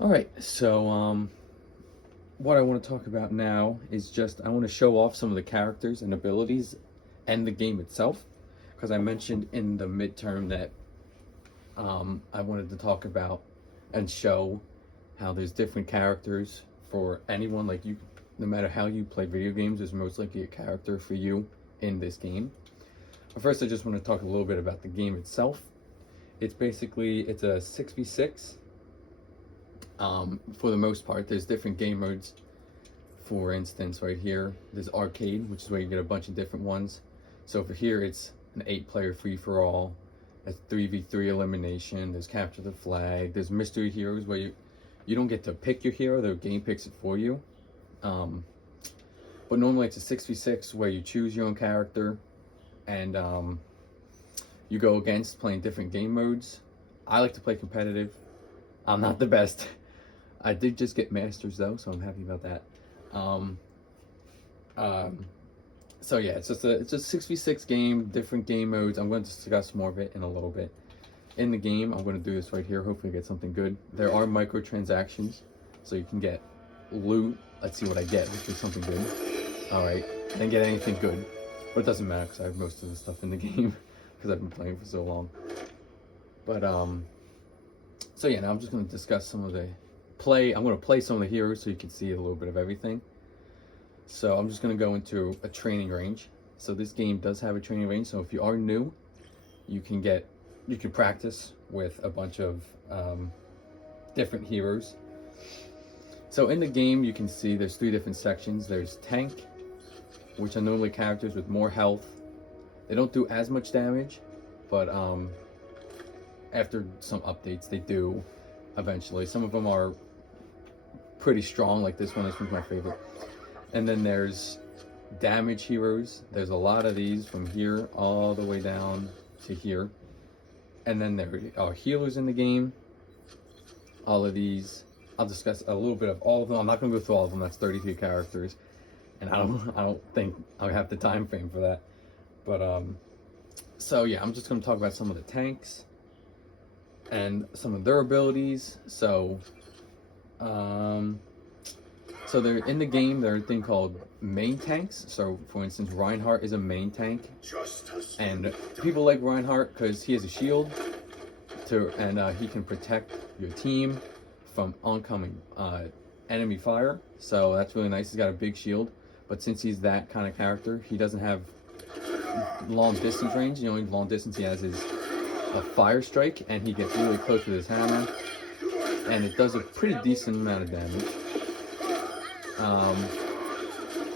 Alright, so what I want to talk about now is just I want to show off some of the characters and abilities and the game itself, because I mentioned in the midterm that I wanted to talk about and show how there's different characters for anyone. Like, you, no matter how you play video games, there's most likely a character for you in this game. But first, I just want to talk a little bit about the game itself. It's a 6v6. For the most part, there's different game modes. For instance, right here, there's arcade, which is where you get a bunch of different ones. So for here, it's an 8-player free-for-all. That's 3v3 elimination. There's capture the flag. There's mystery heroes, where you don't get to pick your hero. The game picks it for you. But normally it's a 6v6 where you choose your own character, and you go against playing different game modes. I like to play competitive. I'm not the best. I did just get Masters though, so I'm happy about that. So yeah, it's a 6v6 game, different game modes. I'm going to discuss more of it in a little bit. In the game, I'm going to do this right here. Hopefully, get something good. There are microtransactions, so you can get loot. Let's see what I get. Hopefully, something good. All right, didn't get anything good, but it doesn't matter because I have most of the stuff in the game because I've been playing for so long. But so yeah, now I'm just going to discuss some of the play. I'm going to play some of the heroes so you can see a little bit of everything. So I'm just going to go into a training range. So this game does have a training range. So if you are new, you can practice with a bunch of different heroes. So in the game, you can see there's 3 different sections. There's tank, which are normally characters with more health. They don't do as much damage, but after some updates, they do eventually. Some of them are pretty strong, like this one. This one's my favorite. And then there's damage heroes. There's a lot of these from here all the way down to here. And then there are healers in the game. All of these, I'll discuss a little bit of all of them. I'm not going to go through all of them. That's 33 characters, and I don't think I'll have the time frame for that. But so yeah, I'm just going to talk about some of the tanks and some of their abilities. So they're in the game. They're a thing called main tanks. So for instance, Reinhardt is a main tank, and people like Reinhardt because he has a shield and he can protect your team from oncoming enemy fire. So that's really nice. He's got a big shield, but since he's that kind of character, he doesn't have long distance range. The only long distance he has is a fire strike, and he gets really close with his hammer, and it does a pretty decent amount of damage.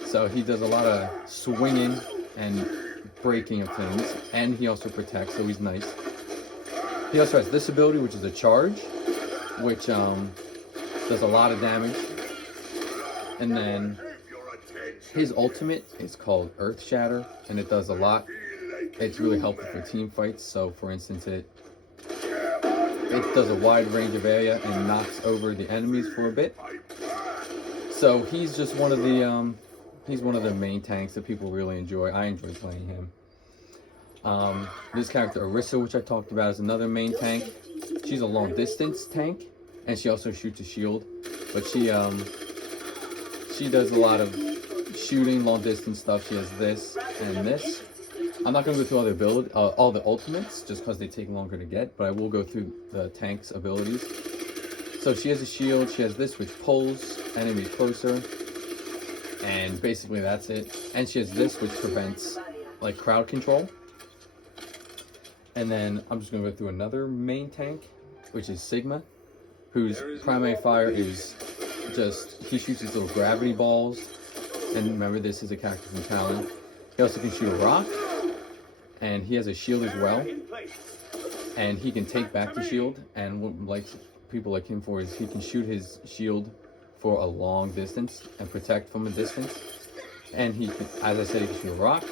So he does a lot of swinging and breaking of things, and he also protects, so he's nice. He also has this ability, which is a charge, which does a lot of damage. And then his ultimate is called Earth Shatter, and it does a lot. It's really helpful for team fights. So for instance, it does a wide range of area and knocks over the enemies for a bit. So he's just one of the main tanks that people really enjoy. I enjoy playing him. This character Orisa, which I talked about, is another main tank. She's a long distance tank, and she also shoots a shield, but she does a lot of shooting, long distance stuff. She has this and this. I'm not going to go through all the ultimates, just because they take longer to get, but I will go through the tank's abilities. So she has a shield. She has this, which pulls enemies closer, and basically that's it. And she has this, which prevents like crowd control. And then I'm just going to go through another main tank, which is Sigma, whose primary fire is he shoots these little gravity balls. And remember, this is a character from Talon. He also can shoot a rock, and he has a shield as well. And he can take back the shield, and what people like him for is he can shoot his shield for a long distance and protect from a distance. And he can, as I said, he can shoot a rock,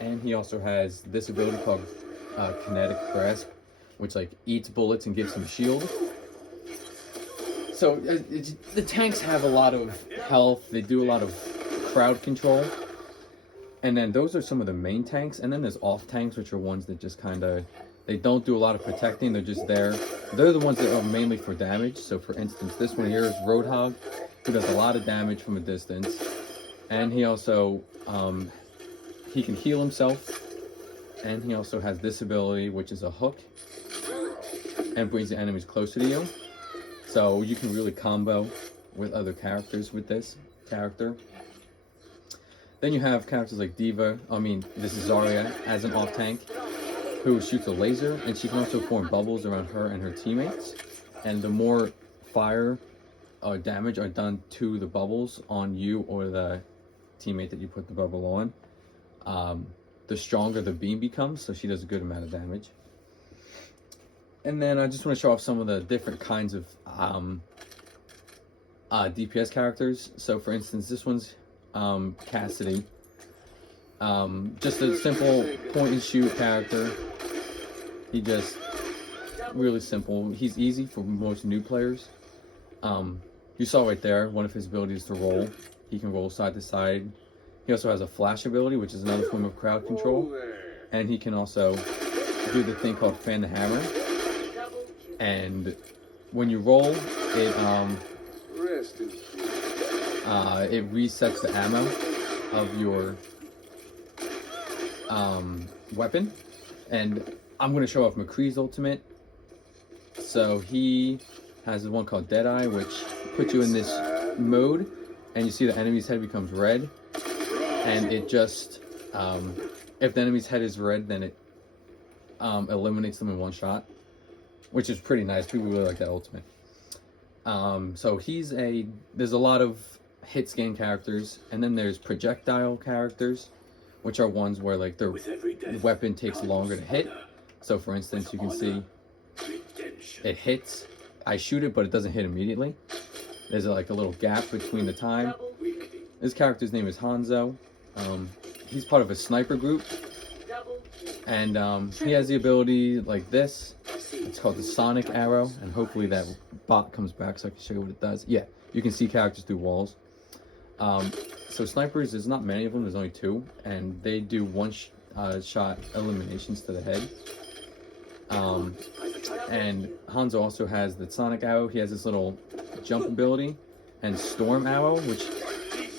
and he also has this ability called Kinetic Grasp, which eats bullets and gives him shield. So the tanks have a lot of health. They do a lot of crowd control. And then those are some of the main tanks. And then there's off tanks, which are ones that just kind of They don't do a lot of protecting. They're just there. They're the ones that are mainly for damage. So for instance, this one here is Roadhog, who does a lot of damage from a distance. And he also, he can heal himself. And he also has this ability, which is a hook, and brings the enemies closer to you. So you can really combo with other characters with this character. Then you have characters like this is Zarya as an off tank, who shoots a laser, and she can also form bubbles around her and her teammates. And the more fire or damage are done to the bubbles on you or the teammate that you put the bubble on, the stronger the beam becomes, so she does a good amount of damage. And then I just want to show off some of the different kinds of DPS characters. So for instance, this one's Cassidy. Just a simple point and shoot character. He just really simple. He's easy for most new players. You saw right there, one of his abilities is to roll. He can roll side to side. He also has a flash ability, which is another form of crowd control. And he can also do the thing called fan the hammer. And when you roll, it resets the ammo of your weapon. And I'm going to show off McCree's ultimate. So he has one called Deadeye, which puts you in this mode, and you see the enemy's head becomes red. And it just, if the enemy's head is red, then it eliminates them in one shot, which is pretty nice. People really like that ultimate. So there's a lot of hit scan characters, and then there's projectile characters, which are ones where like their weapon takes longer to hit. So for instance, you can see it hits, I shoot it, but it doesn't hit immediately. There's like a little gap between the time. This character's name is Hanzo. He's part of a sniper group, and he has the ability like this. It's called the Sonic Arrow, and hopefully that bot comes back so I can show you what it does. Yeah, you can see characters through walls. So snipers, there's not many of them, there's only 2, and they do one-shot eliminations to the head. And Hanzo also has the Sonic Arrow. He has this little jump ability, and Storm Arrow, which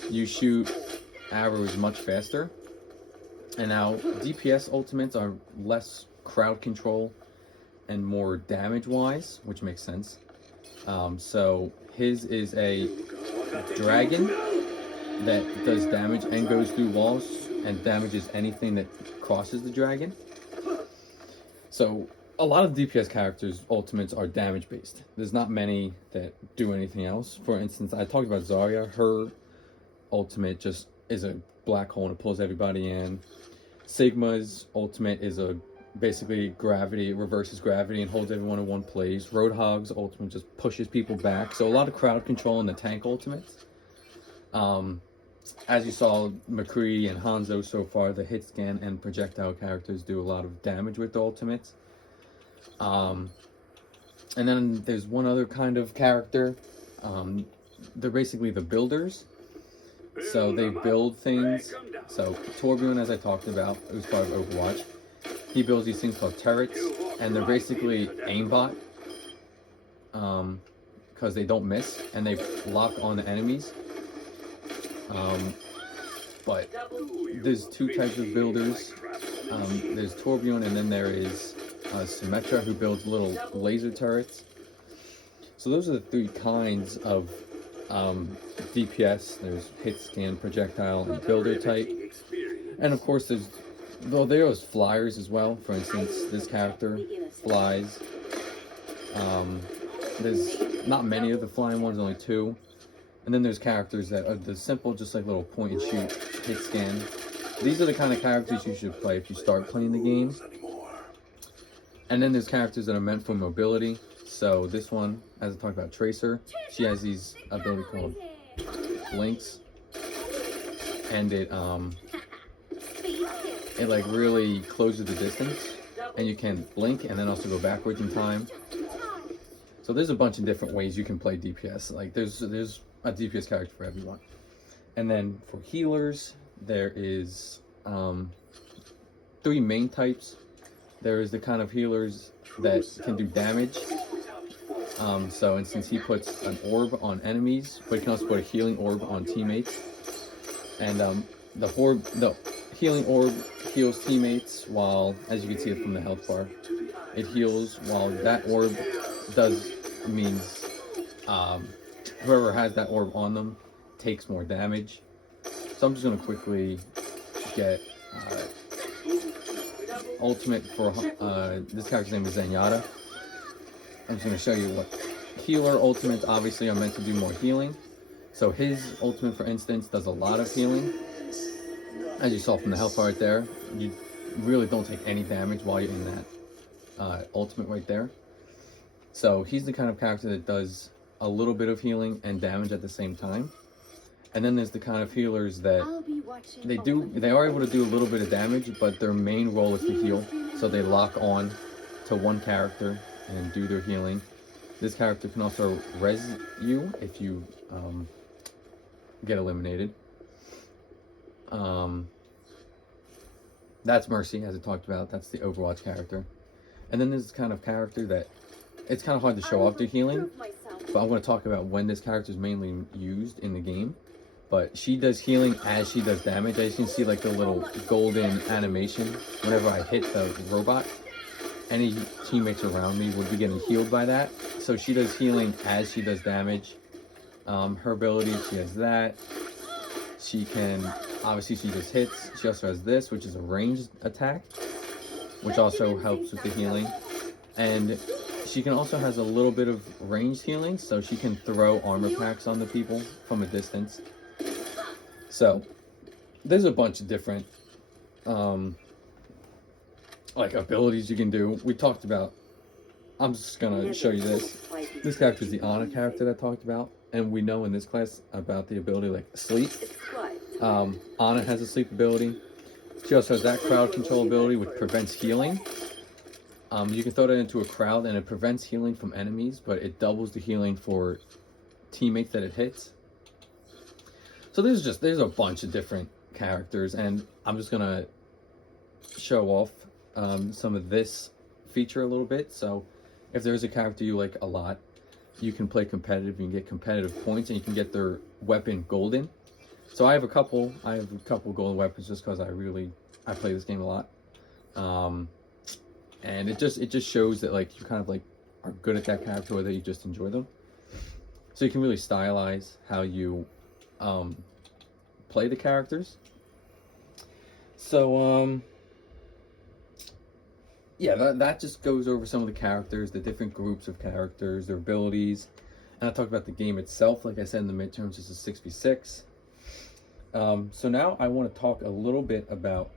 you shoot arrows much faster. And now DPS ultimates are less crowd control and more damage wise, which makes sense. So his is a dragon that does damage and goes through walls and damages anything that crosses the dragon. So a lot of DPS characters ultimates are damage based. There's not many that do anything else. For instance, I talked about Zarya. Her ultimate just is a black hole and it pulls everybody in. Sigma's ultimate is basically gravity. It reverses gravity and holds everyone in one place. Roadhog's ultimate just pushes people back. So a lot of crowd control in the tank ultimates. As you saw, McCree and Hanzo so far, the hit scan and projectile characters do a lot of damage with the ultimates. And then there's one other kind of character. They're basically the builders. So they build things. So Torbjorn, as I talked about, who's part of Overwatch, he builds these things called turrets, and they're basically aimbot, because they don't miss and they lock on the enemies. But there's 2 types of builders. There's Torbjorn, and then there is Symmetra, who builds little laser turrets. So those are the 3 kinds of DPS. There's hit scan, projectile, and builder type. And of course there's flyers as well. For instance, this character flies. There's not many of the flying ones, only 2. And then there's characters that are the simple, just like little point and shoot, hit scan. These are the kind of characters you should play if you start playing the game. And then there's characters that are meant for mobility. So this one, as I talked about, Tracer, she has these ability called Blinks, and it like really closes the distance, and you can blink and then also go backwards in time. So there's a bunch of different ways you can play DPS. Like there's a DPS character for everyone. And then for healers, there is 3 main types. There's the kind of healers that can do damage. So instance, he puts an orb on enemies, but he can also put a healing orb on teammates. And the healing orb heals teammates while, as you can see it from the health bar, it heals while that orb means whoever has that orb on them takes more damage. So I'm just going to quickly get ultimate for this character's name is Zenyatta. I'm just going to show you what healer ultimates obviously are meant to do more healing. So his ultimate, for instance, does a lot of healing. As you saw from the health bar right there, you really don't take any damage while you're in that ultimate right there. So he's the kind of character that does a little bit of healing and damage at the same time. And then there's the kind of healers that they are able to do a little bit of damage, but their main role is to heal. So they lock on to one character and do their healing. This character can also res you if you get eliminated. That's Mercy, as I talked about. That's the Overwatch character. And then there's this kind of character that it's kind of hard to show off their healing, but I want to talk about when this character is mainly used in the game. But she does healing as she does damage. As you can see, like the little golden animation whenever I hit the robot. Any teammates around me would be getting healed by that. So she does healing as she does damage. Her ability, she has that. She can, obviously she just hits. She also has this, which is a ranged attack, which also helps with the healing. And she can also has a little bit of ranged healing, so she can throw armor packs on the people from a distance. So there's a bunch of different like abilities you can do. We talked about, I'm just gonna show you this. This character is the Ana character that I talked about, and we know in this class about the ability like sleep. Ana has a sleep ability. She also has that crowd control ability, which prevents healing. You can throw that into a crowd and it prevents healing from enemies, but it doubles the healing for teammates that it hits. So there's a bunch of different characters, and I'm just gonna show off some of this feature a little bit. So if there's a character you like a lot, you can play competitive, you can get competitive points, and you can get their weapon golden. So I have a couple golden weapons just because I play this game a lot. And it just shows that like you kind of like are good at that character, or that you just enjoy them. So you can really stylize how you play the characters. So yeah, that just goes over some of the characters, the different groups of characters, their abilities. And I talked about the game itself. Like I said in the midterms, it's a 6v6. So now I want to talk a little bit about